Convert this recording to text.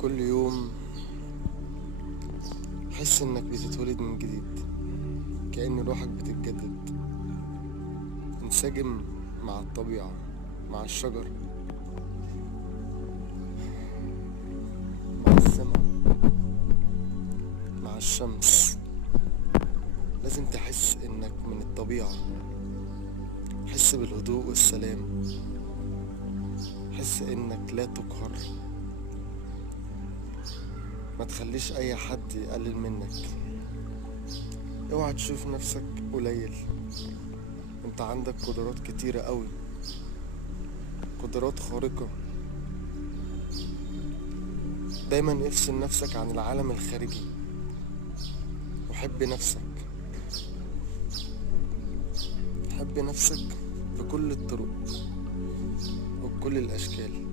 كل يوم حس انك بتتولد من جديد، كأن روحك بتتجدد. انسجم مع الطبيعة، مع الشجر، مع السماء، مع الشمس. لازم تحس انك من الطبيعة. حس بالهدوء والسلام. حس انك لا تقهر. ما تخليش اي حد يقلل منك. اوعى تشوف نفسك قليل. انت عندك قدرات كتيرة قوي، قدرات خارقة. دايما افصل نفسك عن العالم الخارجي وحب نفسك. حب نفسك بكل الطرق وبكل الاشكال.